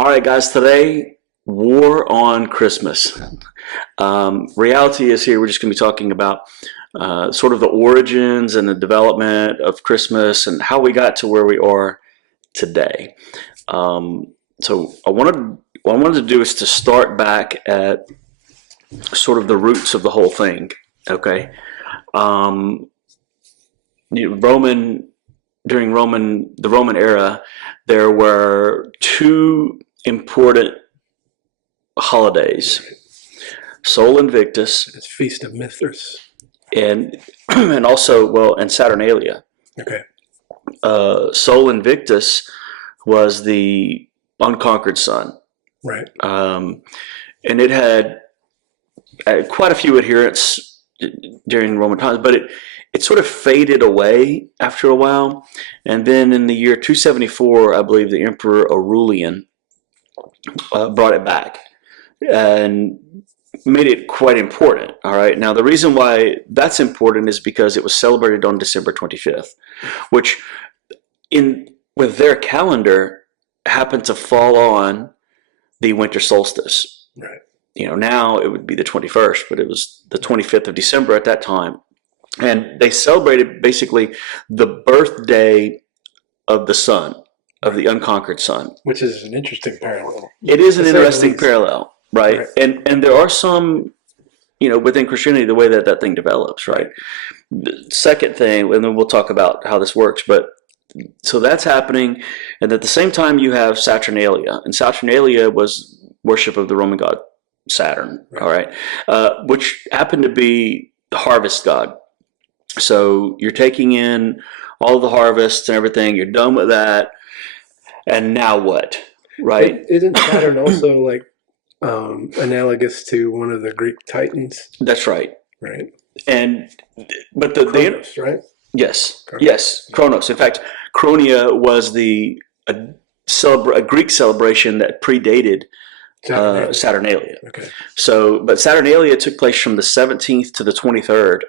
All right, guys, today, war on Christmas. Reality is here. We're just going to be talking about sort of the origins and the development of Christmas and how we got to where we are today. So what I wanted to do is to start back at sort of the roots of the whole thing. Okay. During the Roman era, there were two important holidays: Sol Invictus It's Feast of Mithras. and and Saturnalia. Okay. Sol Invictus was the unconquered sun, Right. and it had quite a few adherents during Roman times, but it sort of faded away after a while. And then in the year 274, I believe the Emperor Aurelian brought it back and made it quite important. All right. Now, the reason why that's important is because it was celebrated on December 25th, which with their calendar happened to fall on the winter solstice. Right. Now it would be the 21st, but it was the 25th of December at that time. And they celebrated basically the birthday of the sun, of the unconquered sun. Which is an interesting parallel. It is an interesting parallel, right? And there are some, within Christianity, the way that thing develops, right? The second thing, and then we'll talk about how this works, but so that's happening. And at the same time, you have Saturnalia. And Saturnalia was worship of the Roman god Saturn, all right, which happened to be the harvest god. So you're taking in all the harvests and everything. You're done with that, and now what? Right? Isn't Saturn also like analogous to one of the Greek titans? That's right. Right. But Kronos, right? Yes, Kronos. yes, Kronos. In fact, Chronia was a Greek celebration that predated Saturnalia. Okay. But Saturnalia took place from the 17th to the 23rd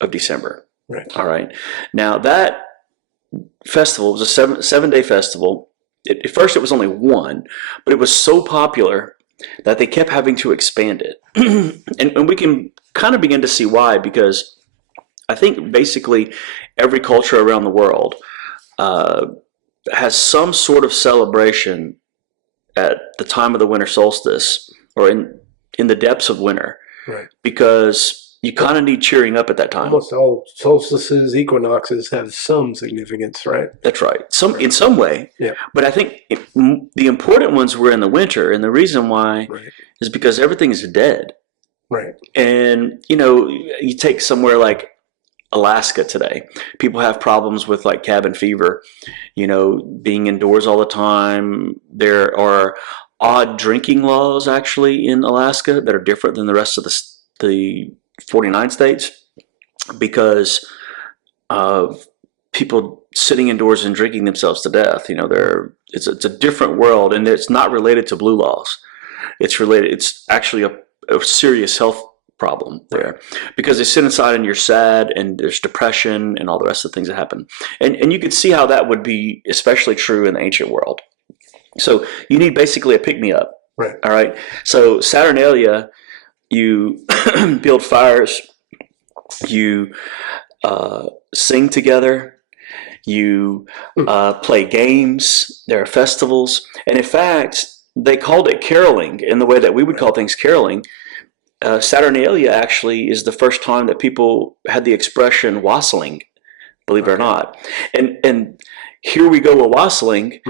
of December. Right. All right. Now that festival was a seven-day festival. At first, it was only one, but it was so popular that they kept having to expand it, and we can kind of begin to see why, because I think basically every culture around the world has some sort of celebration at the time of the winter solstice or in the depths of winter, right? Because you kind of need cheering up at that time. Almost all solstices, equinoxes have some significance, right? That's right. In some way. Yeah. But I think the important ones were in the winter, and the reason why is because everything is dead. Right. And you take somewhere like Alaska today, people have problems with like cabin fever, being indoors all the time. There are odd drinking laws actually in Alaska that are different than the rest of the 49 states because of people sitting indoors and drinking themselves to death. It's a different world, and it's not related to blue laws. It's actually a serious health problem there because they sit inside and you're sad and there's depression and all the rest of the things that happen. And you could see how that would be especially true in the ancient world. So you need basically a pick-me-up. Right. All right. So Saturnalia, you build fires, you sing together, you play games, there are festivals. And in fact, they called it caroling in the way that we would call things caroling. Saturnalia actually is the first time that people had the expression wassailing, believe it or not. And Here We Go a Wassailing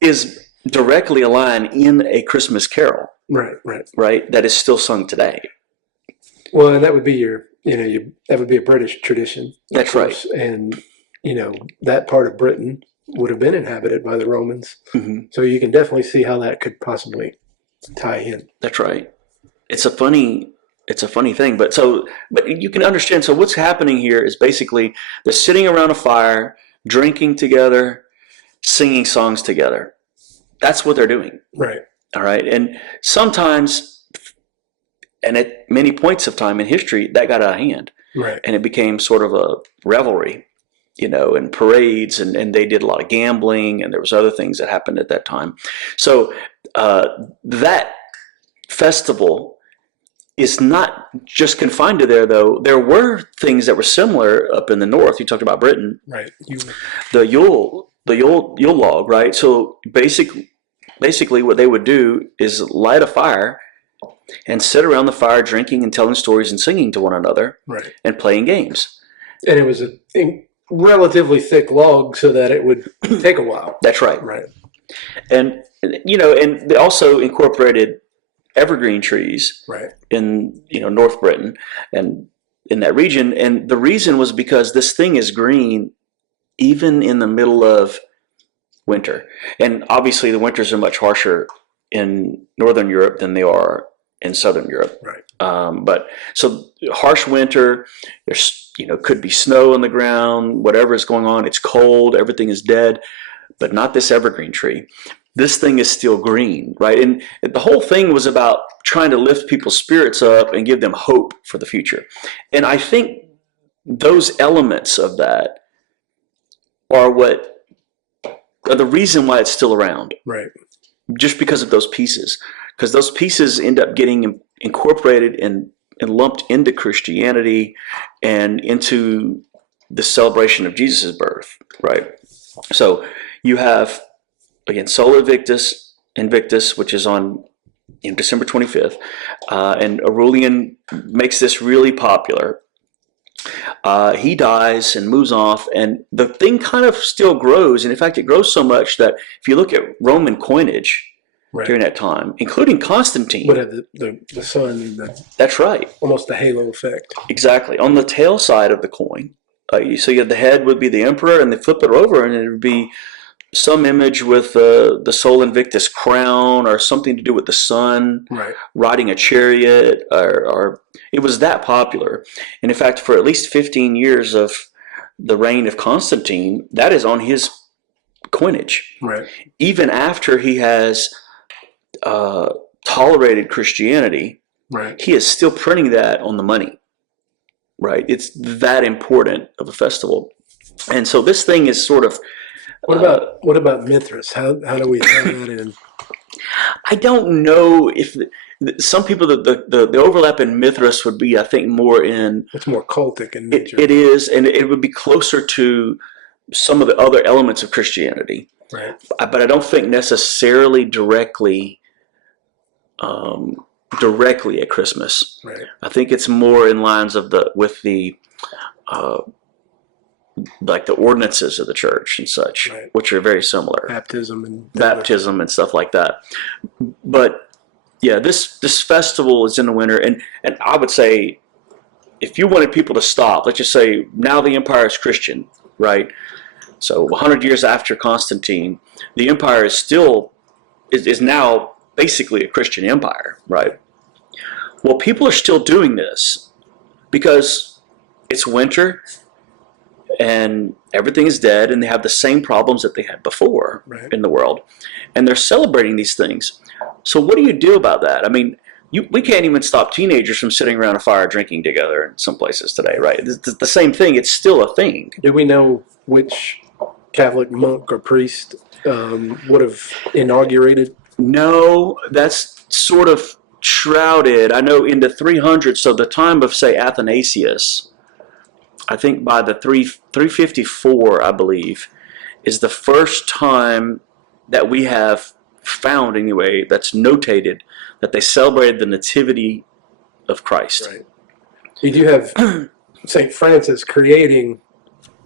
is directly aligned in a Christmas carol. Right. That is still sung today. Well, and that would be that would be a British tradition. That's right. And, that part of Britain would have been inhabited by the Romans. Mm-hmm. So you can definitely see how that could possibly tie in. That's right. It's a funny thing, but you can understand. So what's happening here is basically they're sitting around a fire, drinking together, singing songs together. That's what they're doing. Right. All right. And sometimes, and at many points of time in history, that got out of hand. Right. And it became sort of a revelry, and parades, and they did a lot of gambling, and there was other things that happened at that time. So that festival is not just confined to there, though. There were things that were similar up in the north. You talked about Britain, Right. the Yule log, right? So basically, what they would do is light a fire and sit around the fire, drinking and telling stories and singing to one another, Right. and playing games. And it was a relatively thick log, so that it would take a while. That's right. Right. And and they also incorporated evergreen trees Right. in North Britain and in that region. And the reason was because this thing is green even in the middle of winter. And obviously the winters are much harsher in Northern Europe than they are in Southern Europe. Right. But so harsh winter, there's could be snow on the ground, whatever is going on. It's cold, everything is dead, but not this evergreen tree. This thing is still green, right? And the whole thing was about trying to lift people's spirits up and give them hope for the future. And I think those elements of that are the reason why it's still around. Right. Just because of those pieces. Because those pieces end up getting incorporated and lumped into Christianity and into the celebration of Jesus' birth, right? So you have, again, Sol Invictus, which is on December 25th, and Aurelian makes this really popular. He dies and moves off, and the thing kind of still grows, and in fact, it grows so much that if you look at Roman coinage during that time, including Constantine, would have the sun, that's right, almost the halo effect. Exactly. On the tail side of the coin, so you have the head would be the emperor, and they flip it over, and it would be some image with the Sol Invictus crown or something to do with the sun, right, riding a chariot, or it was that popular. And in fact, for at least 15 years of the reign of Constantine, that is on his coinage. right. Even after he has tolerated Christianity, Right. he is still printing that on the money. Right? It's that important of a festival. And so this thing is sort of... What about Mithras? How do we throw that in? I don't know if some people the overlap in Mithras would be, I think, more in... It's more cultic in nature. It is, and it would be closer to some of the other elements of Christianity. Right. But I don't think necessarily directly at Christmas. Right. I think it's more in lines of with the like the ordinances of the church and such, right, which are very similar. Baptism and stuff like that. But yeah, this festival is in the winter, and I would say if you wanted people to stop, let's just say now the empire is Christian, right? So 100 years after Constantine, the empire is still is now basically a Christian empire, right? Well, people are still doing this because it's winter and everything is dead, and they have the same problems that they had before, right, in the world, and they're celebrating these things. So what do you do about that? I mean, we can't even stop teenagers from sitting around a fire drinking together in some places today, right? It's the same thing. It's still a thing. Do we know which Catholic monk or priest would have inaugurated? No, that's sort of shrouded. I know in the 300s, so the time of, say, Athanasius, I think by the 354, I believe, is the first time that we have found, anyway, that's notated that they celebrated the nativity of Christ. Right. You do have St. Francis creating,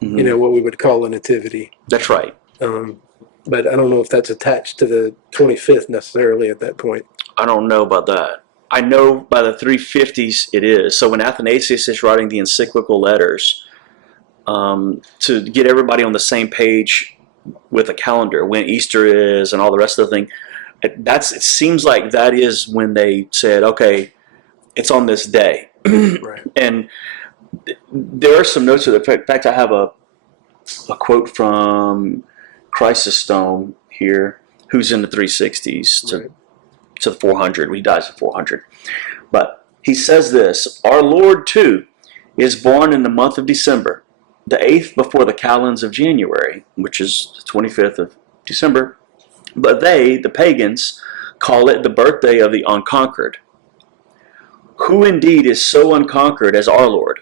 what we would call a nativity. That's right. But I don't know if that's attached to the 25th necessarily at that point. I don't know about that. I know by the 350s it is. So when Athanasius is writing the encyclical letters to get everybody on the same page with a calendar, when Easter is and all the rest of the thing, it seems like that is when they said, okay, it's on this day. Right. And there are some notes of it. In fact, I have a quote from Chrysostom here, who's in the 360s to the 400. He dies at 400. But he says this: our Lord, too, is born in the month of December, the 8th before the calends of January, which is the 25th of December. But they, the pagans, call it the birthday of the unconquered. Who indeed is so unconquered as our Lord?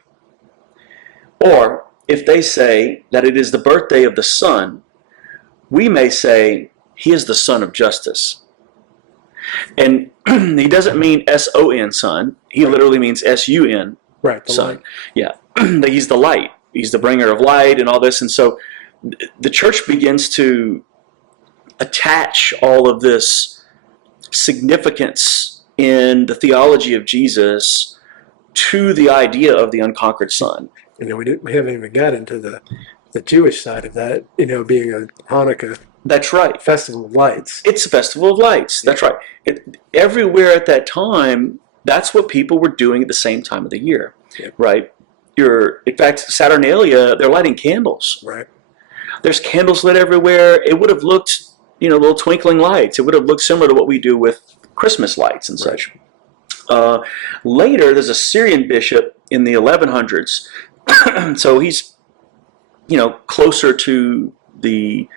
Or if they say that it is the birthday of the Son, we may say he is the Son of Justice. And he doesn't mean S-O-N, son. He literally means S-U-N, Right, the son. light. Yeah, he's the light. He's the bringer of light and all this. And so the church begins to attach all of this significance in the theology of Jesus to the idea of the unconquered Son. We haven't even got into the Jewish side of that, being a Hanukkah That's right. festival of lights. It's a festival of lights. That's right. Everywhere at that time, that's what people were doing at the same time of the year, right? In fact, Saturnalia, they're lighting candles. Right. There's candles lit everywhere. It would have looked, little twinkling lights. It would have looked similar to what we do with Christmas lights and such. Later, there's a Syrian bishop in the 1100s. So he's, closer to the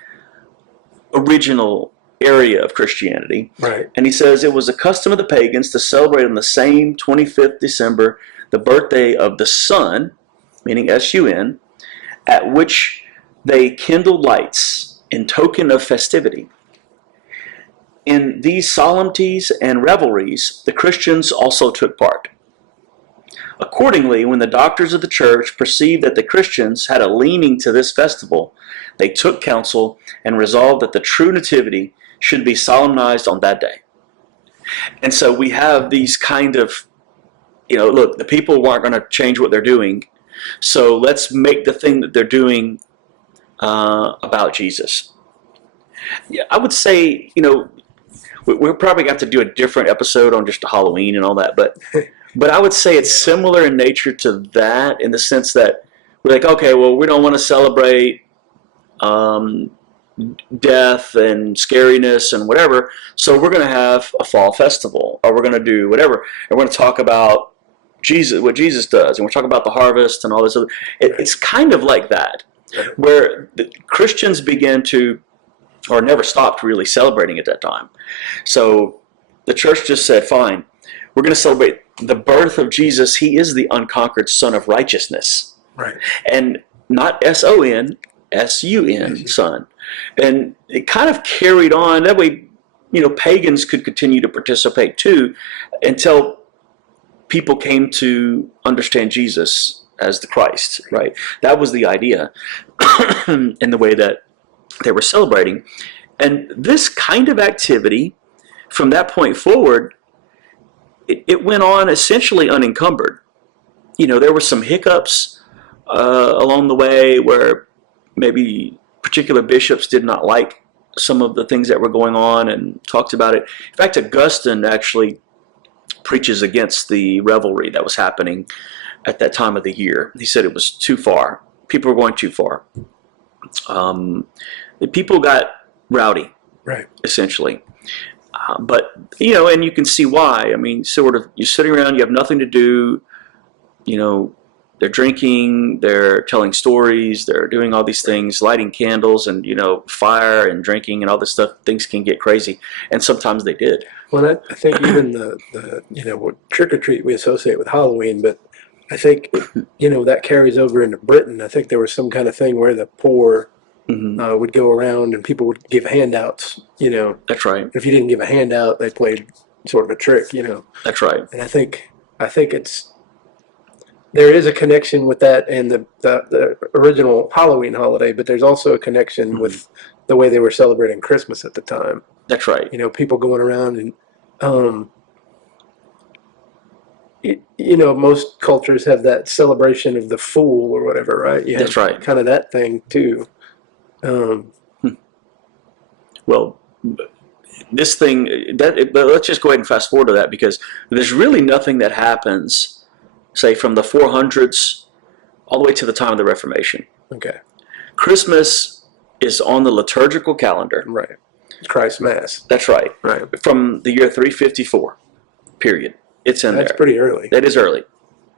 original area of Christianity. Right. And he says it was a custom of the pagans to celebrate on the same 25th December the birthday of the sun, meaning S-U-N, at which they kindled lights in token of festivity. In these solemnities and revelries, the Christians also took part. Accordingly, when the doctors of the church perceived that the Christians had a leaning to this festival, they took counsel and resolved that the true nativity should be solemnized on that day. And so we have these kind of, look, the people aren't going to change what they're doing, so let's make the thing that they're doing about Jesus. Yeah, I would say, we're probably got to do a different episode on just Halloween and all that, but I would say it's similar in nature to that, in the sense that we're like, okay, well, we don't want to celebrate death and scariness and whatever, so we're going to have a fall festival, or we're going to do whatever, and we're going to talk about Jesus, what Jesus does, and we're talking about the harvest and all this other. It's kind of like that, where the Christians began to, or never stopped really celebrating at that time. So the church just said, fine, we're going to celebrate the birth of Jesus. He is the unconquered Son of Righteousness. Right. And not S-O-N, S-U-N, Son. And it kind of carried on. That way, pagans could continue to participate too, until people came to understand Jesus as the Christ, right? That was the idea in the way that they were celebrating. And this kind of activity, from that point forward, it went on essentially unencumbered. There were some hiccups along the way where maybe particular bishops did not like some of the things that were going on and talked about it. In fact, Augustine actually preaches against the revelry that was happening at that time of the year. He said it was too far. People were going too far. The people got rowdy, right, essentially. But, and you can see why. I mean, sort of, you're sitting around, you have nothing to do, they're drinking, they're telling stories, they're doing all these things, lighting candles and, fire and drinking and all this stuff. Things can get crazy. And sometimes they did. Well, I think even the trick-or-treat we associate with Halloween, but I think, that carries over into Britain. I think there was some kind of thing where the poor would go around and people would give handouts, That's right. If you didn't give a handout, they played sort of a trick, That's right. And I think there is a connection with that and the original Halloween holiday, but there's also a connection with the way they were celebrating Christmas at the time. That's right. People going around and, most cultures have that celebration of the fool or whatever, right? That's right. Kind of that thing too. Well, this thing, but let's just go ahead and fast forward to that, because there's really nothing that happens, say, from the 400s all the way to the time of the Reformation. Okay. Christmas is on the liturgical calendar. Right. Christ's Mass. That's right. Right. From the year 354, period. It's in there. That's pretty early. That is early.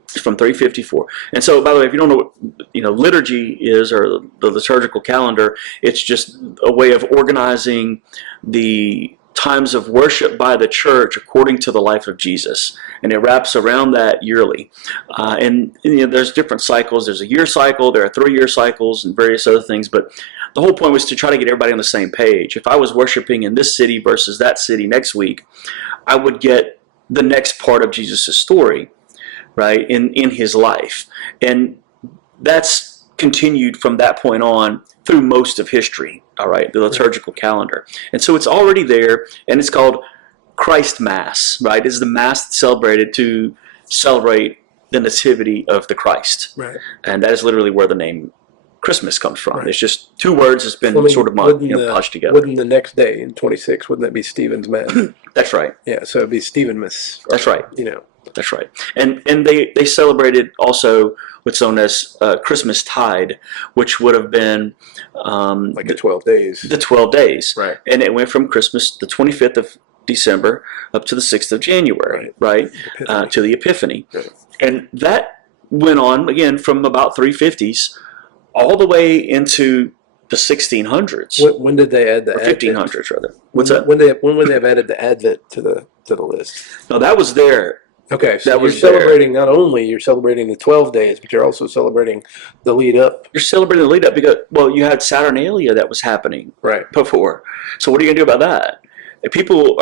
It's from 354. And so, by the way, if you don't know what liturgy is, or the liturgical calendar, it's just a way of organizing the times of worship by the church according to the life of Jesus, and it wraps around that yearly. And there's different cycles. There's a year cycle, there are 3-year cycles, and various other things. But the whole point was to try to get everybody on the same page. If I was worshiping in this city versus that city next week, I would get the next part of Jesus' story, right, in his life. And that's continued from that point on through most of history, all right, the liturgical calendar. And so it's already there, and it's called Christ Mass, right? It's the Mass that's celebrated to celebrate the nativity of the Christ. Right. And that is literally where the name Christmas comes from. Right. It's just 2 words that's been sort of pushed together. Wouldn't the next day in 26, wouldn't that be Stephen's Mass? That's right. Yeah, so it'd be Stephenmas. That's right. That's right. And they celebrated also what's known as Christmas Tide, which would have been like the 12 days. The 12 days. Right. And it went from Christmas, the 25th of December, up to the 6th of January, right? To the Epiphany. Right. And that went on, again, from about 350s all the way into the 1600s. When did they add the Advent? 1500s, rather. What's that? When would they have added the Advent to the list? No, that was there. Okay, so you're celebrating not only you're celebrating the 12 days, but you're also celebrating the lead up. You're celebrating the lead up because, well, you had Saturnalia that was happening before. So what are you going to do about that? If people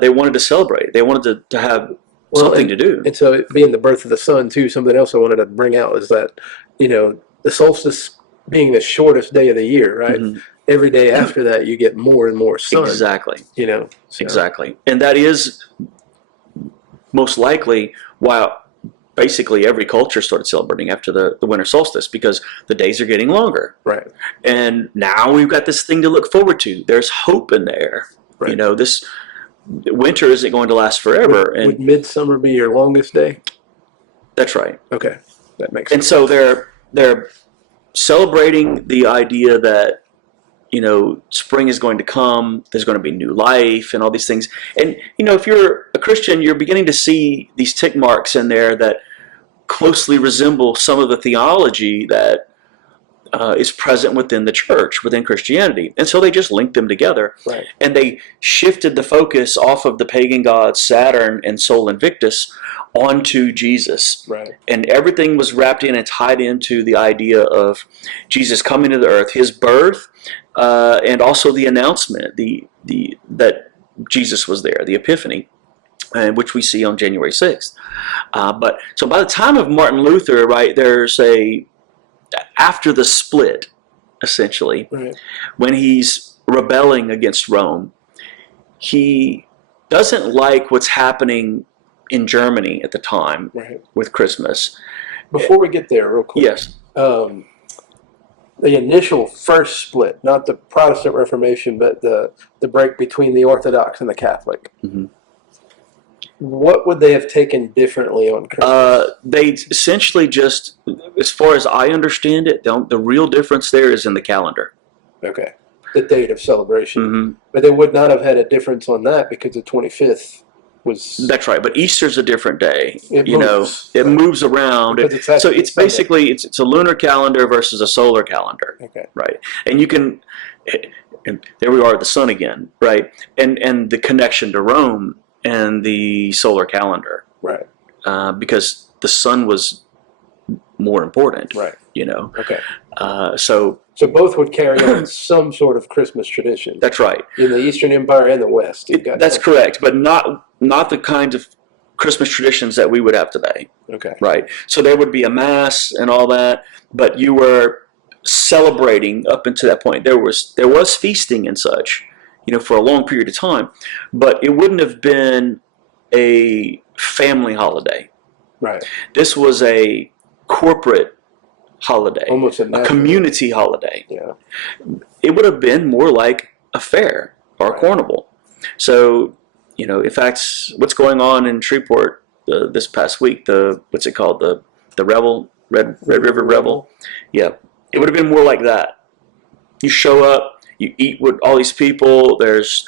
they wanted to celebrate. They wanted to have something to do. And so it being the birth of the sun, too, something else I wanted to bring out is that, the solstice being the shortest day of the year, right? Mm-hmm. Every day after that, you get more and more sun. Exactly. So. Exactly. And that is most likely why basically every culture started celebrating after the winter solstice, because the days are getting longer. Right. And now we've got this thing to look forward to. There's hope in there. Right. This winter isn't going to last forever. Would midsummer be your longest day? That's right. Okay. That makes sense. And so they're celebrating the idea that spring is going to come, there's going to be new life and all these things. And, if you're a Christian, you're beginning to see these tick marks in there that closely resemble some of the theology that is present within the church, within Christianity. And so they just linked them together. Right. And they shifted the focus off of the pagan gods Saturn and Sol Invictus onto Jesus. Right. And everything was wrapped in and tied into the idea of Jesus coming to the earth, his birth, and also the announcement that Jesus was there, the Epiphany, which we see on January 6th. But so by the time of Martin Luther, right, there's after the split, essentially, right, when he's rebelling against Rome, he doesn't like what's happening in Germany at the time with Christmas. Before we get there, real quick. Yes. The initial first split, not the Protestant Reformation, but the break between the Orthodox and the Catholic. Mm-hmm. What would they have taken differently on Christmas? They essentially just, as far as I understand it, the real difference there is in the calendar. Okay. The date of celebration. Mm-hmm. But they would not have had a difference on that because the 25th was... That's right, but Easter's a different day. It moves. It moves around. So it's basically, it's a lunar calendar versus a solar calendar. Okay. Right. And you can, and there we are at the sun again, right? And the connection to Rome and the solar calendar. Right. Because the sun was more important. Right. Okay. So both would carry on some sort of Christmas tradition. That's right. In the Eastern Empire and the West. That's correct, but not the kinds of Christmas traditions that we would have today. Okay. Right. So there would be a mass and all that, but you were celebrating up until that point. There was feasting and such, for a long period of time, but it wouldn't have been a family holiday. Right. This was a corporate holiday, almost a community holiday. Yeah. It would have been more like a fair or a carnival. So, in fact, what's going on in Shreveport this past week, what's it called, the Revel, Red River Revel? Yeah, it would have been more like that. You show up, you eat with all these people, there's,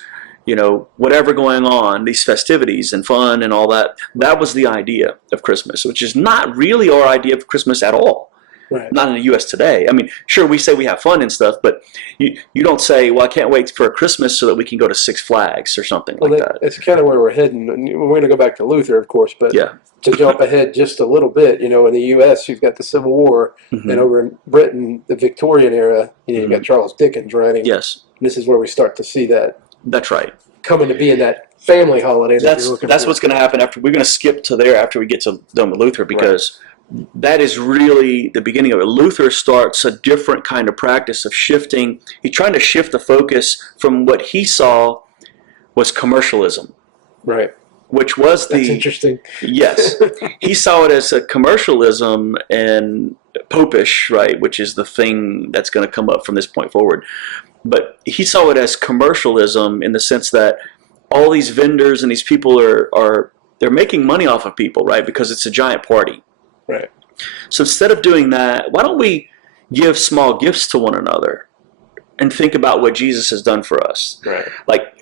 whatever going on, these festivities and fun and all that. That was the idea of Christmas, which is not really our idea of Christmas at all. Right. Not in the U.S. today. I mean, sure, we say we have fun and stuff, but you don't say, well, I can't wait for Christmas so that we can go to Six Flags or something like that. It's kind of where we're heading. And we're going to go back to Luther, of course, but Yeah. to jump ahead just a little bit, in the U.S., you've got the Civil War, Mm-hmm. and over in Britain, the Victorian era, you've got Charles Dickens writing. Yes. This is where we start to see that. That's right. Coming to be in that family holiday that you're looking that's for. what's going to happen after. We're going to skip to there after we get to done with Luther, because that is really the beginning of it. Luther starts a different kind of practice of shifting. He's trying to shift the focus from what he saw was commercialism, Right. which was That's interesting. Yes, he saw it as a commercialism and popish, right, which is the thing that's going to come up from this point forward. But he saw it as commercialism in the sense that all these vendors and these people they're making money off of people, right, because it's a giant party. Right. So instead of doing that, why don't we give small gifts to one another and think about what Jesus has done for us? Right. Like,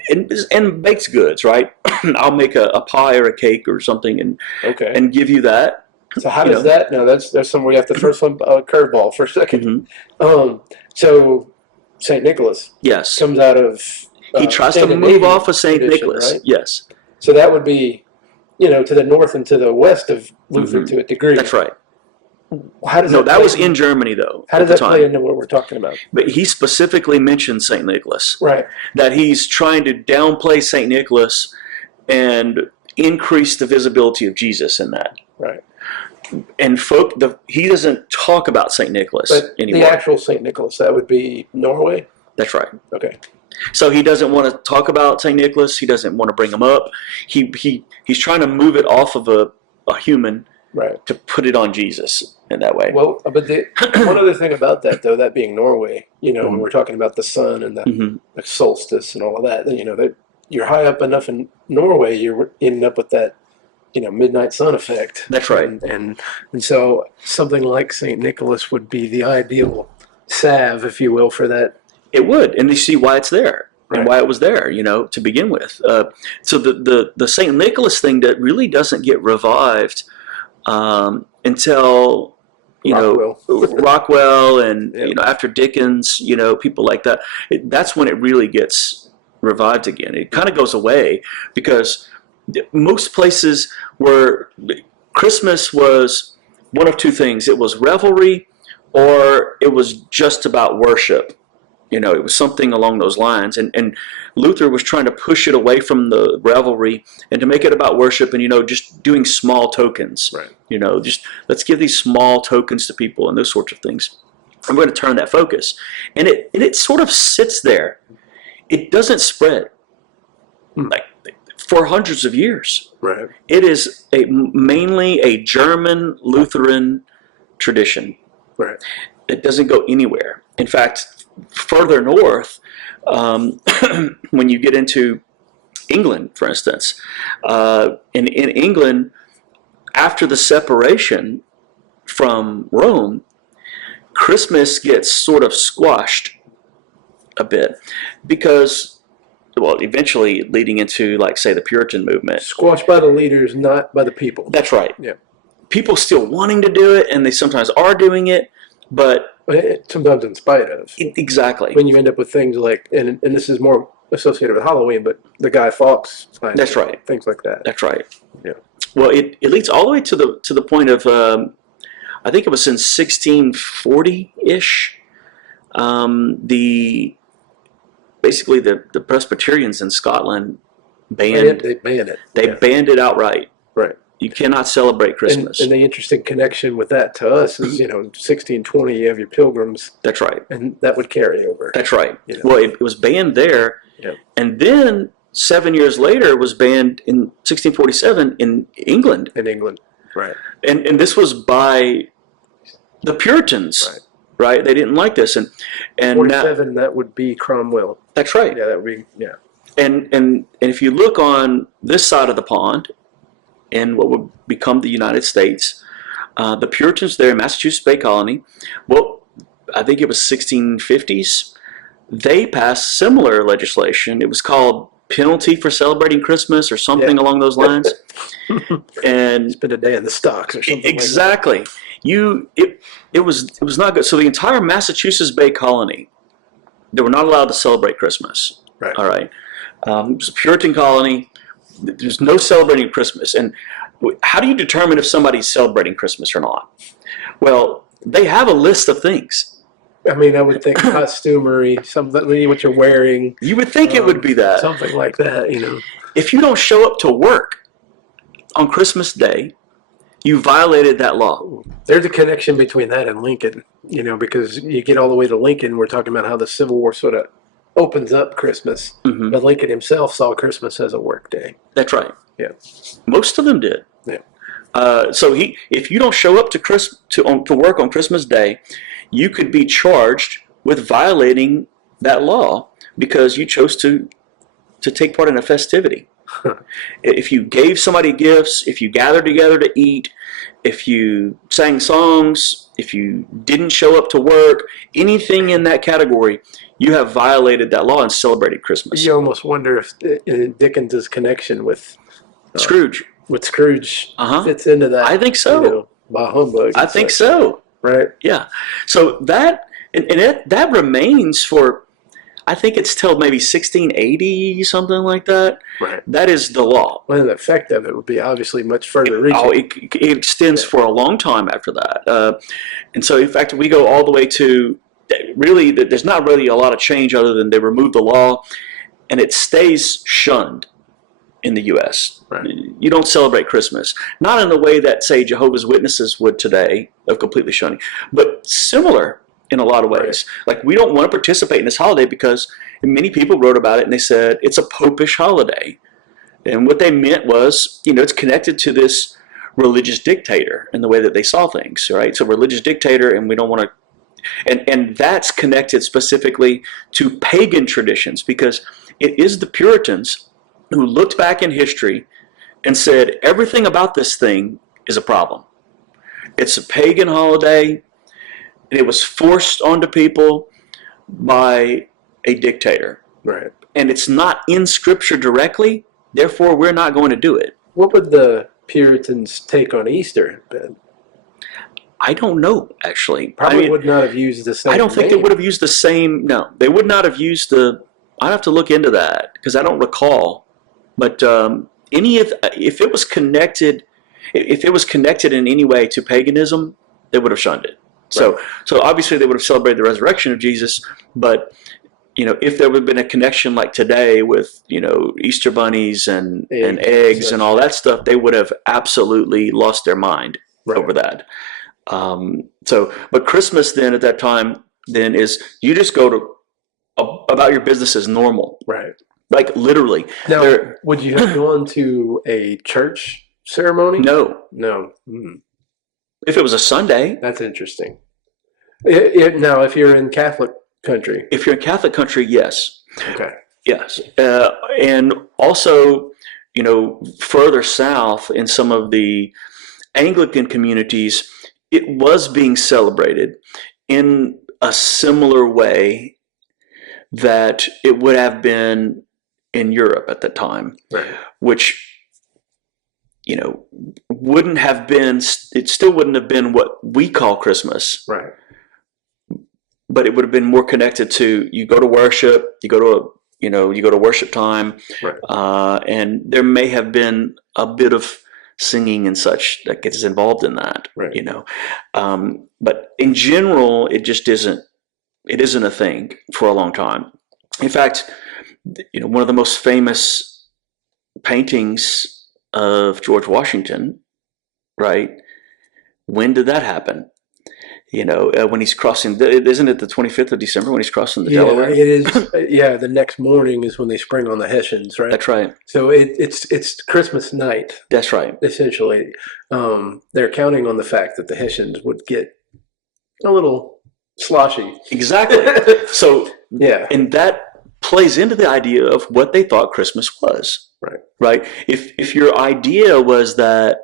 and baked goods, right? I'll make a pie or a cake or something and give you that. So how does that? No, that's somewhere we have to throw some curveball for a second. Mm-hmm. So Saint Nicholas, yes, comes out of he tries to move off of Saint Nicholas, right? Yes. So that would be, to the north and to the west of Luther to a degree. That's right. How does that was in Germany though. How does that play into what we're talking about? But he specifically mentioned Saint Nicholas, right? That he's trying to downplay Saint Nicholas and increase the visibility of Jesus in that, right? And he doesn't talk about Saint Nicholas anymore. The actual Saint Nicholas, that would be Norway. That's right. Okay. So he doesn't want to talk about Saint Nicholas. He doesn't want to bring him up. He's trying to move it off of a human, right, to put it on Jesus in that way. Well, but one other thing about that, though, that being Norway, when we're talking about the sun and the solstice and all of that, that you're high up enough in Norway, you're ending up with that, midnight sun effect. That's right. And so something like Saint Nicholas would be the ideal salve, if you will, for that. It would, and you see why it's there. Right. And why it was there, to begin with. So the Saint Nicholas thing that really doesn't get revived until Rockwell and after Dickens, people like that. That's when it really gets revived again. It kind of goes away because most places where Christmas was one of two things: it was revelry, or it was just about worship. It was something along those lines. And Luther was trying to push it away from the revelry and to make it about worship and, just doing small tokens. Right. Just let's give these small tokens to people and those sorts of things. And we're going to turn that focus. And it sort of sits there. It doesn't spread like for hundreds of years. Right. It is mainly a German Lutheran tradition. Right. It doesn't go anywhere. In fact, further north, when you get into England, for instance, in England, after the separation from Rome, Christmas gets sort of squashed a bit because, well, eventually leading into, like, say, the Puritan movement. Squashed by the leaders, not by the people. That's right. Yeah. People still wanting to do it, and they sometimes are doing it, but sometimes in spite of. Exactly. When you end up with things like, and this is more associated with Halloween, but the Guy Fawkes. That's right. Things like that. That's right. Yeah. Well, it leads all the way to the point of, I think it was in 1640-ish. Basically the Presbyterians in Scotland banned. They banned it. They banned it outright. Right. You cannot celebrate Christmas. And the interesting connection with that to us is, 1620, you have your pilgrims. That's right. And that would carry over. That's right. Well, it was banned there. Yeah. And then 7 years later, it was banned in 1647 in England. In England, right. And this was by the Puritans, right? They didn't like this. And 47, that would be Cromwell. That's right. Yeah, that would be, yeah. And if you look on this side of the pond, in what would become the United States, the Puritans there in Massachusetts Bay Colony, well, I think it was 1650s, they passed similar legislation. It was called penalty for celebrating Christmas or something along those lines. And spend a day in the stocks or something. Exactly. Like that. It was not good. So the entire Massachusetts Bay Colony, they were not allowed to celebrate Christmas. Right. All right. It was a Puritan colony. There's no celebrating Christmas. And how do you determine if somebody's celebrating Christmas or not? Well, they have a list of things. I mean, I would think costumery, something, what you're wearing. You would think it would be that. Something like that, you know. If you don't show up to work on Christmas Day, you violated that law. There's a connection between that and Lincoln, you know, because you get all the way to Lincoln, we're talking about how the Civil War sort of opens up Christmas. Mm-hmm. But Lincoln himself saw Christmas as a work day. That's right. Yeah. Most of them did. Yeah. So if you don't show up to work on Christmas Day, you could be charged with violating that law because you chose to take part in a festivity. If you gave somebody gifts, if you gathered together to eat, if you sang songs, if you didn't show up to work, anything in that category, you have violated that law and celebrated Christmas. You almost wonder if Dickens's connection with Scrooge. With Scrooge fits into that. I think so. You know, bah humbug. I think so. Right. Yeah. So that that remains for, I think it's till maybe 1680, something like that. Right. That is the law. Well, the effect of it would be obviously much further reaching. It extends for a long time after that. And so, in fact, we go all the way to, really, there's not really a lot of change other than they removed the law, and it stays shunned in the U.S. Right. You don't celebrate Christmas. Not in the way that, say, Jehovah's Witnesses would today, of completely shunning, but similar in a lot of ways. Right. Like, we don't want to participate in this holiday because many people wrote about it and they said it's a popish holiday. And what they meant was, it's connected to this religious dictator and the way that they saw things, right? So religious dictator, and we don't want to, and that's connected specifically to pagan traditions because it is the Puritans who looked back in history and said everything about this thing is a problem. It's a pagan holiday, and it was forced onto people by a dictator. Right. And it's not in Scripture directly, therefore we're not going to do it. What would the Puritans' take on Easter have been? I don't know, actually. Probably would not have used the same I don't think name. they would have used the same, no. They would not have used I'd have to look into that, because I don't recall. But if it was connected in any way to paganism, they would have shunned it. So obviously they would have celebrated the resurrection of Jesus, but if there would have been a connection like today with Easter bunnies and eggs and all that stuff, they would have absolutely lost their mind over that. But Christmas then at that time then is you just go to about your business as normal, right? Like literally. Now, would you have gone to a church ceremony? No. Mm. If it was a Sunday. That's interesting. Now, if you're in Catholic country. If you're in Catholic country, yes. Okay. Yes. And also, further south in some of the Anglican communities, it was being celebrated in a similar way that it would have been in Europe at the time, right. Which, wouldn't have been, it still wouldn't have been what we call Christmas. Right. But it would have been more connected to, you go to worship, you go to worship time, right. And there may have been a bit of singing and such that gets involved in that, right. But in general, it just isn't a thing for a long time. In fact, one of the most famous paintings of George Washington, right? When did that happen? When he's crossing, isn't it the 25th of December when he's crossing the Delaware? It is. Yeah, the next morning is when they spring on the Hessians, right? That's right. So it's Christmas night. That's right. Essentially, they're counting on the fact that the Hessians would get a little sloshy. Exactly. So yeah, and that plays into the idea of what they thought Christmas was. Right. Right. If your idea was that,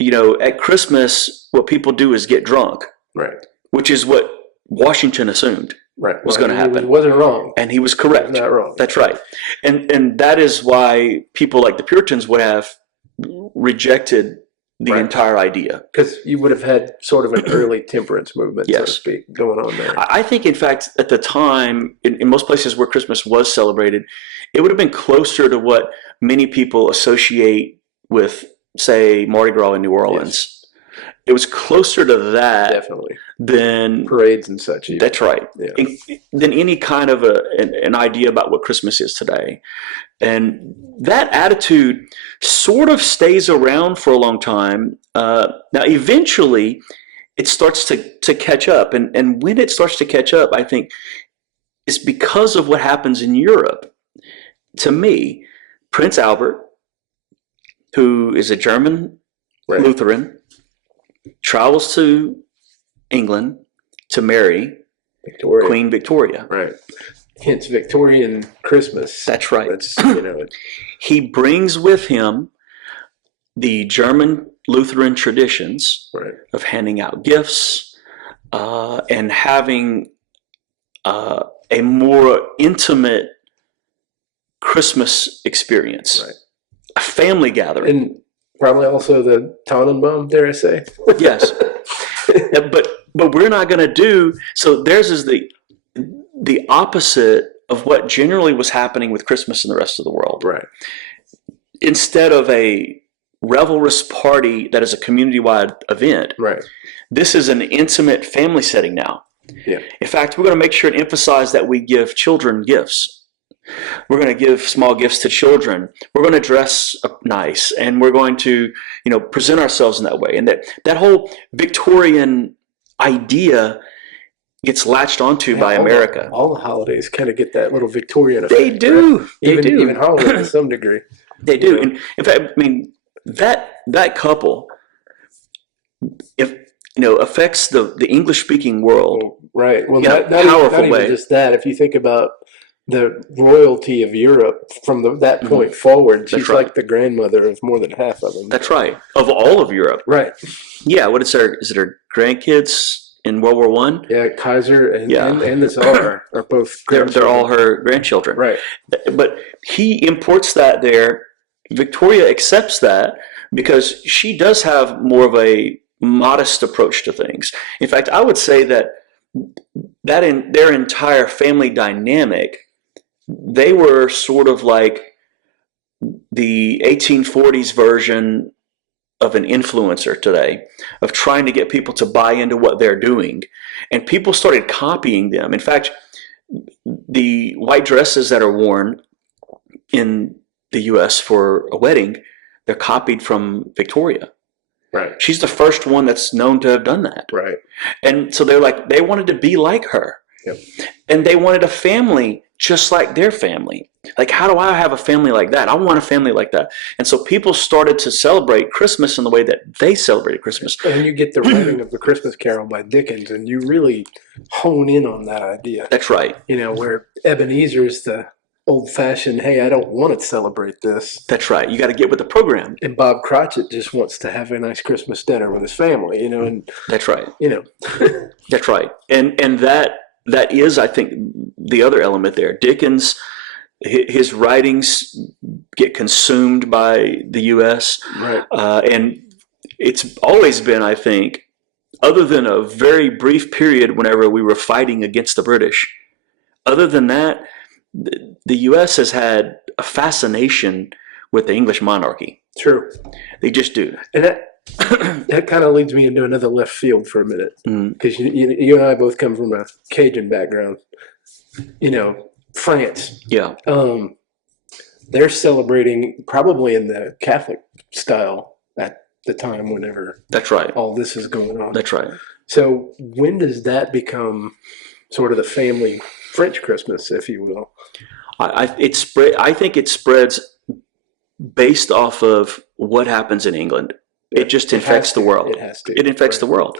at Christmas what people do is get drunk. Right. Which is what Washington assumed. was going to happen. He wasn't wrong. And he was correct. He was not wrong. That's right. And that is why people like the Puritans would have rejected the entire idea. Because you would have had sort of an early temperance movement, so to speak, going on there. I think, in fact, at the time, in most places where Christmas was celebrated, it would have been closer to what many people associate with, say, Mardi Gras in New Orleans. Yes. It was closer to that, definitely, than parades and such. Even. That's right. Yeah. Than any kind of an idea about what Christmas is today. And that attitude sort of stays around for a long time. Now, eventually, it starts to catch up. And when it starts to catch up, I think it's because of what happens in Europe. To me, Prince Albert, who is a German Lutheran, travels to England to marry Queen Victoria. Right. Hence Victorian Christmas. That's right. He brings with him the German Lutheran traditions of handing out gifts and having a more intimate Christmas experience, a family gathering. And probably also the Tannenbaum, dare I say? Yes. But we're not going to do, so theirs is the opposite of what generally was happening with Christmas in the rest of the world. Right. Instead of a revelrous party that is a community-wide event, this is an intimate family setting now. Yeah. In fact, we're going to make sure to emphasize that we give children gifts. We're going to give small gifts to children. We're going to dress nice, and we're going to, present ourselves in that way. And that whole Victorian idea gets latched onto by America. All the holidays kind of get that little Victorian effect. They do. Right? Even Halloween to some degree. They do. And in fact, I mean, that couple, affects the English speaking world. Right. Well, not powerful way. Even just that. If you think about the royalty of Europe from that point forward, she's like the grandmother of more than half of them. That's right. Of all of Europe. Right. Yeah. What is her grandkids in World War One? Yeah, Kaiser and the Tsar are both. They're all her grandchildren. Right. But he imports that there. Victoria accepts that because she does have more of a modest approach to things. In fact, I would say that in their entire family dynamic, they were sort of like the 1840s version of an influencer today, of trying to get people to buy into what they're doing. And people started copying them. In fact, the white dresses that are worn in the U.S. for a wedding, they're copied from Victoria. Right. She's the first one that's known to have done that. Right. And so they wanted to be like her. Yep. And they wanted a family just like their family. Like, how do I have a family like that? I want a family like that. And so people started to celebrate Christmas in the way that they celebrated Christmas. And you get the writing of the Christmas Carol by Dickens, and you really hone in on that idea. That's right. Where Ebenezer's the old-fashioned, hey, I don't want to celebrate this. That's right. You got to get with the program. And Bob Cratchit just wants to have a nice Christmas dinner with his family, and that's right. That's right. And that is, I think, the other element there. Dickens, his writings get consumed by the U.S. Right. And it's always been, I think, other than a very brief period whenever we were fighting against the British, other than that, the U.S. has had a fascination with the English monarchy. True. They just do. And that kind of leads me into another left field for a minute. Because you and I both come from a Cajun background. France. Yeah. They're celebrating probably in the Catholic style at the time whenever that's right. all this is going on. That's right. So when does that become sort of the family French Christmas, if you will? I think it spreads based off of what happens in England. It just infects the world. It has to. It infects the world.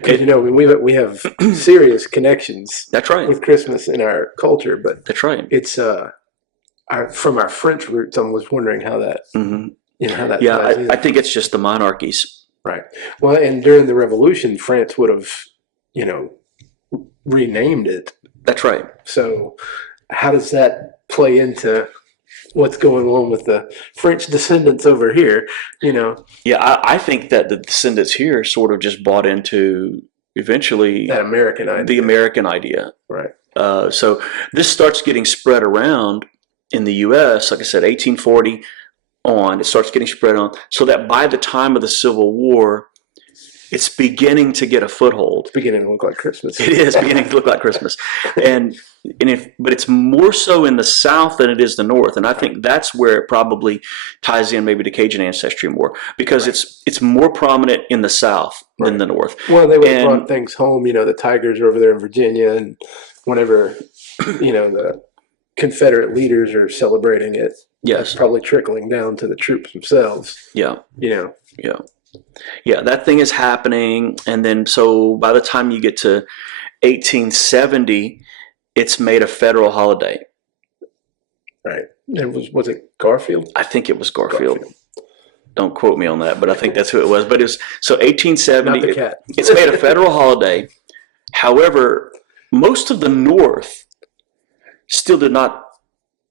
Because we have serious connections. That's right. With Christmas in our culture, but that's right. It's from our French roots. I was wondering how that. How that. Yeah, I think it's just the monarchies. Right. Well, and during the Revolution, France would have, renamed it. That's right. So how does that play into what's going on with the French descendants over here? Yeah, I think that the descendants here sort of just bought into eventually that American idea. The American idea. Right. So this starts getting spread around in the U.S. Like I said, 1840 on, it starts getting spread on, so that by the time of the Civil War, it's beginning to get a foothold. It's beginning to look like Christmas. It is beginning to look like Christmas, but it's more so in the South than it is the North, and I think that's where it probably ties in maybe to Cajun ancestry more, because it's more prominent in the South than the North. Well, they would have brought things home. The Tigers are over there in Virginia, and whenever the Confederate leaders are celebrating it, it's probably trickling down to the troops themselves. Yeah. Yeah. Yeah, that thing is happening, and then so by the time you get to 1870, it's made a federal holiday. Right. And was it Garfield? I think it was Garfield. Don't quote me on that, but I think that's who it was. But it was so 1870. Not the cat. It's made a federal holiday. However, most of the North still did not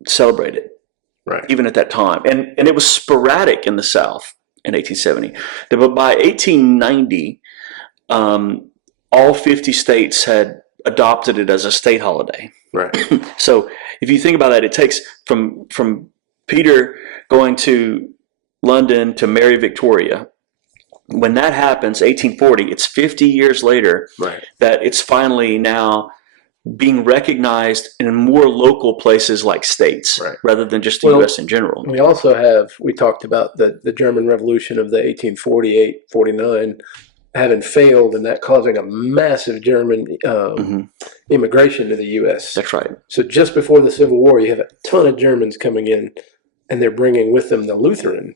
celebrate it, right? Even at that time, and it was sporadic in the South in 1870. But by 1890, all 50 states had adopted it as a state holiday. Right. So if you think about that, it takes from Peter going to London to marry Victoria. When that happens, 1840, it's 50 years later that it's finally now being recognized in more local places like states, rather than just the U.S. in general. We talked about the German Revolution of the 1848-49 having failed, and that causing a massive German immigration to the U.S. That's right. So just before the Civil War, you have a ton of Germans coming in, and they're bringing with them the Lutheran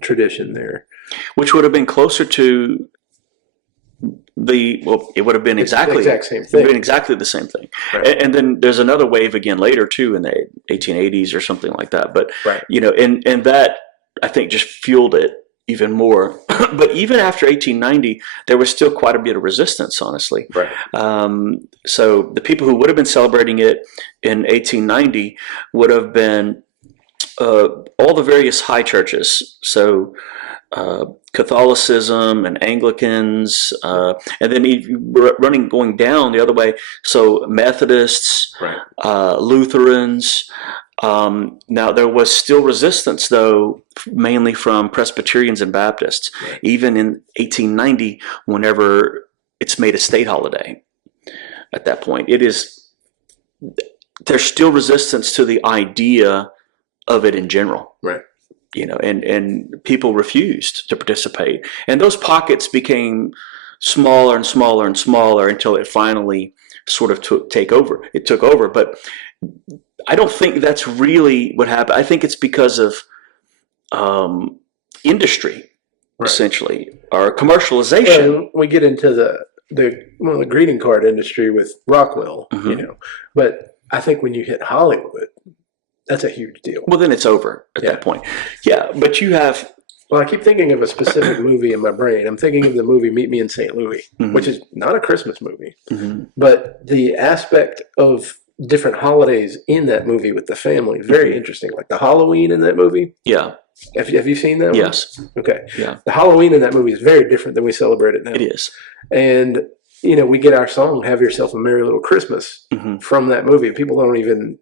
tradition there. Which would have been closer to it would have been exactly the exact same thing. It would have been exactly the same thing. Right. And then there's another wave again later too in the 1880s or something like that. But and that I think just fueled it even more. But even after 1890, there was still quite a bit of resistance, honestly. Right. So the people who would have been celebrating it in 1890 would have been all the various high churches. So Catholicism and Anglicans, and then going down the other way. So Methodists, Lutherans. Now there was still resistance, though, mainly from Presbyterians and Baptists, even in 1890, whenever it's made a state holiday. At that point, there's still resistance to the idea of it in general. Right. And people refused to participate. And those pockets became smaller and smaller and smaller until it finally sort of took over. It took over. But I don't think that's really what happened. I think it's because of industry, essentially, or commercialization. Well, we get into the greeting card industry with Rockwell, But I think when you hit Hollywood, that's a huge deal. Well, then it's over at that point. Yeah, but you have... Well, I keep thinking of a specific movie in my brain. I'm thinking of the movie Meet Me in St. Louis, which is not a Christmas movie. But the aspect of different holidays in that movie with the family, very interesting. Like the Halloween in that movie. Yeah. Have you seen that one? Yes. Okay. Yeah. The Halloween in that movie is very different than we celebrate it now. It is. And, we get our song, Have Yourself a Merry Little Christmas, from that movie. People don't even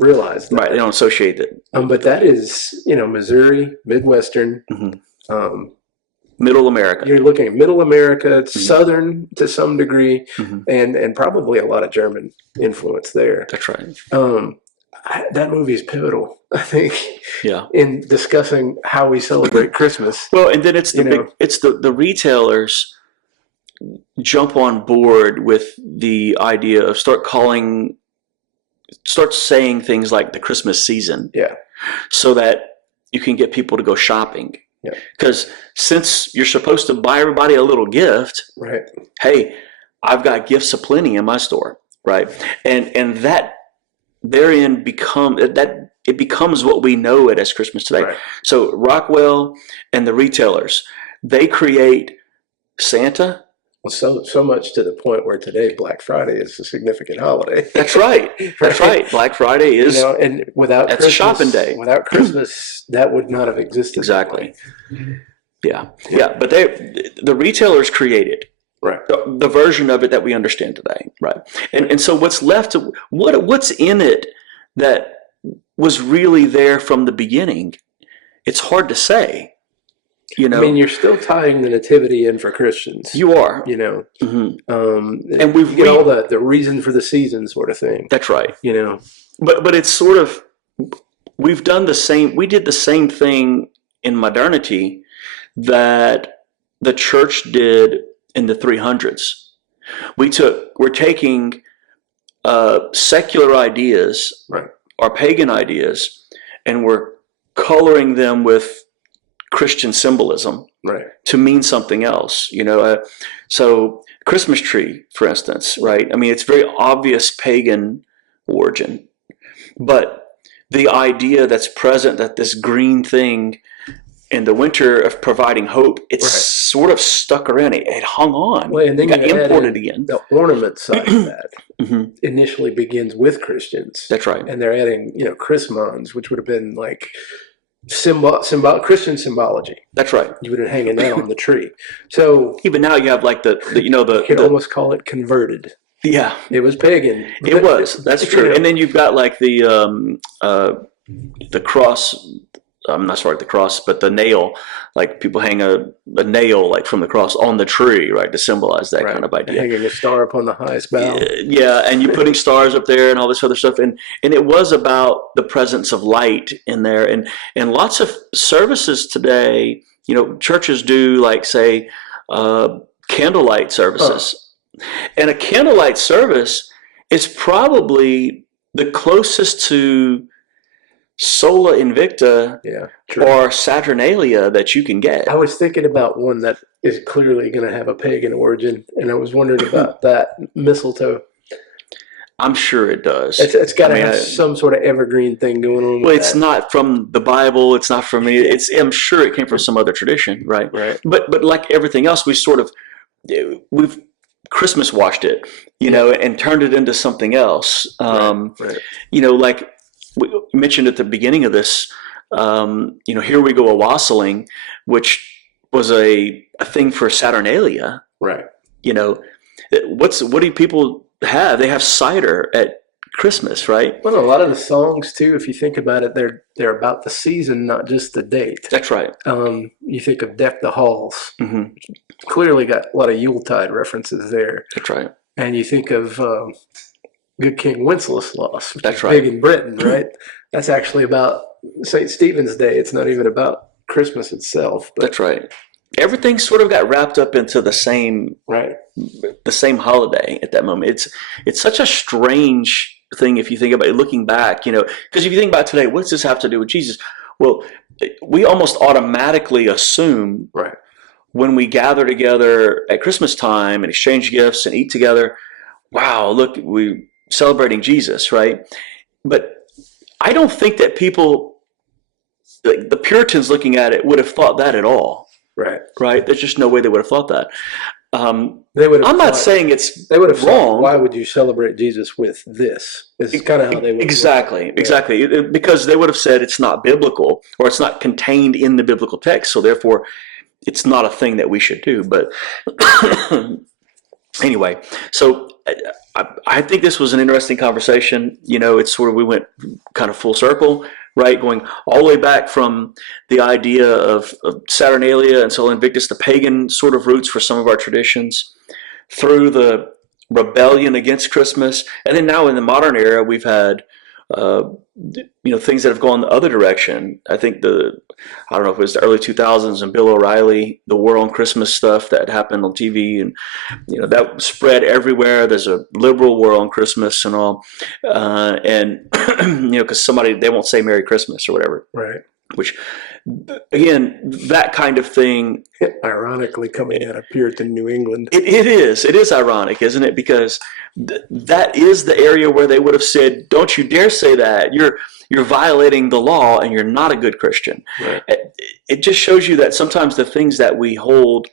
realize that. Right, they don't associate it. But that is, Missouri, Midwestern, Middle America. You're looking at Middle America, Southern to some degree, and probably a lot of German influence there. That's right. That movie is pivotal, I think, in discussing how we celebrate Christmas. Well, and then it's the retailers jump on board with the idea of start saying things like the Christmas season. Yeah. So that you can get people to go shopping. Yeah. Because since you're supposed to buy everybody a little gift, hey, I've got gifts aplenty in my store, right? And that therein it becomes what we know it as Christmas today. Right. So Rockwell and the retailers, they create Santa Well, so much to the point where today Black Friday is a significant holiday. That's right. That's right. Black Friday is, And without that's a shopping Christmas, day. without Christmas, that would not have existed. Exactly. Yeah. Yeah. But the retailers created Right. the version of it that we understand today. Right. And so what's left, what's in it that was really there from the beginning? It's hard to say. You know, I mean, you're still tying the nativity in for Christians. you are. You know, And you get all the reason for the season sort of thing. That's right. You know, but it's sort of, we've done the same. We did the same thing in modernity that the church did in the 300s. We're taking secular ideas, right, or pagan ideas, and we're coloring them with Christian symbolism, right, to mean something else. You know, so Christmas tree, for instance, right? I mean, it's very obvious pagan origin, but the idea that's present, that this green thing in the winter of providing hope, it's sort of stuck around. It hung on. Well, and then it got imported again. The ornament side of that initially begins with Christians. That's right. And they're adding, chrismons, which would have been like Christian symbology. That's right. You would have hanging that on the tree. So even now you have like you could almost call it converted. Yeah, it was pagan. It was. That's true. And then you've got like the cross. I'm not sorry, the cross, but the nail. Like people hang a nail like from the cross on the tree, right, to symbolize that kind of idea. Hanging a star upon the highest bough. Yeah, and you're putting stars up there and all this other stuff, and it was about the presence of light in there, and lots of services today. Churches do like say candlelight services, and a candlelight service is probably the closest to Sol Invicta or Saturnalia that you can get. I was thinking about one that is clearly going to have a pagan origin, and I was wondering about that mistletoe. I'm sure it does. It's got to have some sort of evergreen thing going on. Well, it's not from the Bible. It's not from me. I'm sure it came from some other tradition, right? Right. But like everything else, we've Christmas washed it, and turned it into something else. Right. Like we mentioned at the beginning of this, here we go a wassailing, which was a thing for Saturnalia. Right. What do people have? They have cider at Christmas, right? Well, a lot of the songs too, if you think about it, they're about the season, not just the date. That's right. You think of Deck the Halls. Mm-hmm. Clearly got a lot of Yuletide references there. That's right. And you think of Good King Wenceslas, which That's is right. big in Britain, right? That's actually about St. Stephen's Day. It's not even about Christmas itself. But that's right. Everything sort of got wrapped up into the same holiday at that moment. It's such a strange thing if you think about it, looking back, because if you think about today, what does this have to do with Jesus? Well, we almost automatically assume when we gather together at Christmas time and exchange gifts and eat together, wow, look, we're celebrating Jesus, right? But I don't think that people, like the Puritans looking at it, would have thought that at all. Right? There's just no way they would have thought that. I'm not saying they would have wrong. Thought, why would you celebrate Jesus with this? This is kind of how they would. Exactly. Because they would have said it's not biblical, or it's not contained in the biblical text, so therefore it's not a thing that we should do. But anyway, so I think this was an interesting conversation. It's sort of, we went kind of full circle, right? Going all the way back from the idea of Saturnalia and Sol Invictus, the pagan sort of roots for some of our traditions, through the rebellion against Christmas. And then now in the modern era, we've had, things that have gone the other direction. I think I don't know if it was the early 2000s and Bill O'Reilly, the War on Christmas stuff that happened on TV, and that spread everywhere. There's a liberal war on Christmas and all, and because they won't say Merry Christmas or whatever, right? Which, again, that kind of thing, ironically coming out of Puritan New England, it is ironic, isn't it? Because that is the area where they would have said, "Don't you dare say that! You're violating the law, and you're not a good Christian." Right. It just shows you that sometimes the things that we hold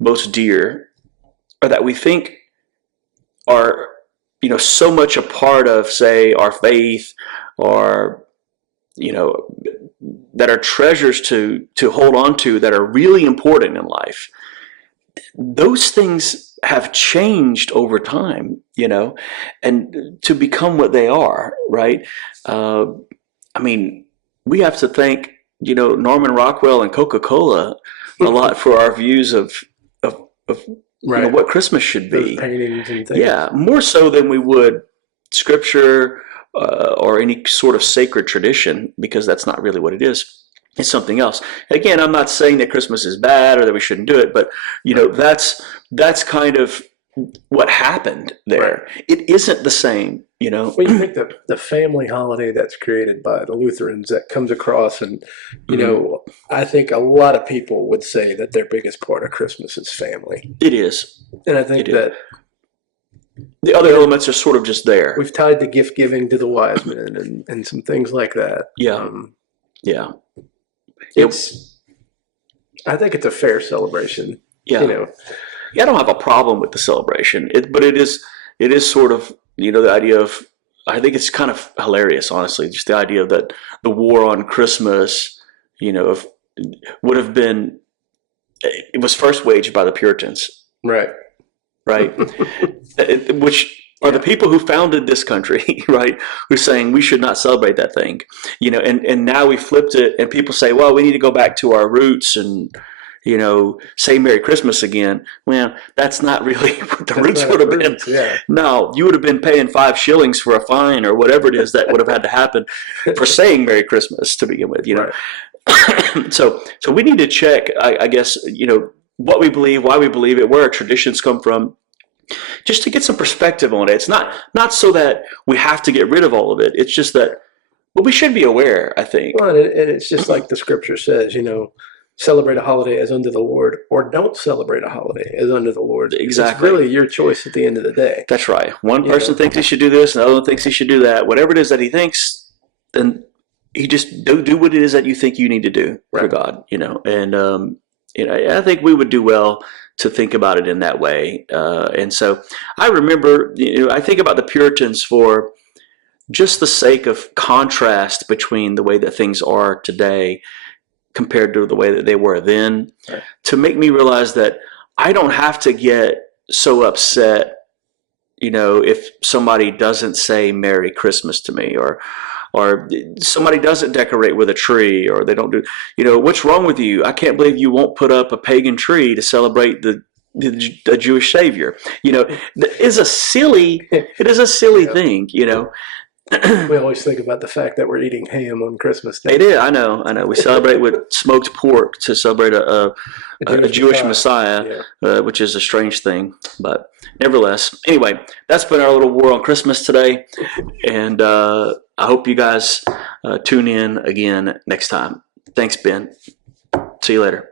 most dear or that we think are, so much a part of, say, our faith, or, that are treasures to hold on to, that are really important in life, those things have changed over time, and to become what they are, right? I mean, we have to thank, Norman Rockwell and Coca-Cola a lot for our views of Right. what Christmas should Those be. paintings and things. Yeah, more so than we would scripture or any sort of sacred tradition, because that's not really what it is. It's something else. Again, I'm not saying that Christmas is bad or that we shouldn't do it, but that's kind of what happened there. Right. It isn't the same, Well, you think the family holiday that's created by the Lutherans that comes across, and I think a lot of people would say that their biggest part of Christmas is family. It is. And I think that the other elements are sort of just there. We've tied the gift giving to the wise men and some things like that. Yeah. Yeah. I think it's a fair celebration. Yeah. Yeah, I don't have a problem with the celebration, but it is sort of, the idea of, I think it's kind of hilarious, honestly, just the idea that the war on Christmas, would have been, it was first waged by the Puritans. Right. Which are the people who founded this country, right? Who's saying we should not celebrate that thing, and now we flipped it, and people say, well, we need to go back to our roots and, say Merry Christmas again. Well, that's not really what the roots would have been. Yeah. No, you would have been paying 5 shillings for a fine or whatever it is that would have had to happen for saying Merry Christmas to begin with, Right. So we need to check, I guess, what we believe, why we believe it, where our traditions come from, just to get some perspective on it. It's not so that we have to get rid of all of it. It's just that, well, we should be aware, I think. Well, and it's just like the scripture says, celebrate a holiday as unto the Lord, or don't celebrate a holiday as unto the Lord. Exactly. It's really your choice at the end of the day. That's right. One person thinks he should do this, and the other one thinks he should do that. Whatever it is that he thinks, then he just do what it is that you think you need to do for God, And I think we would do well to think about it in that way. And so I remember, I think about the Puritans for just the sake of contrast between the way that things are today compared to the way that they were then, to make me realize that I don't have to get so upset, if somebody doesn't say Merry Christmas to me, or somebody doesn't decorate with a tree, or they don't do, what's wrong with you? I can't believe you won't put up a pagan tree to celebrate the Jewish Savior. It is a silly thing, We always think about the fact that we're eating ham on Christmas Day. It is. I know. We celebrate with smoked pork to celebrate a Jewish Messiah, which is a strange thing. But nevertheless, anyway, that's been our little war on Christmas today. And I hope you guys tune in again next time. Thanks, Ben. See you later.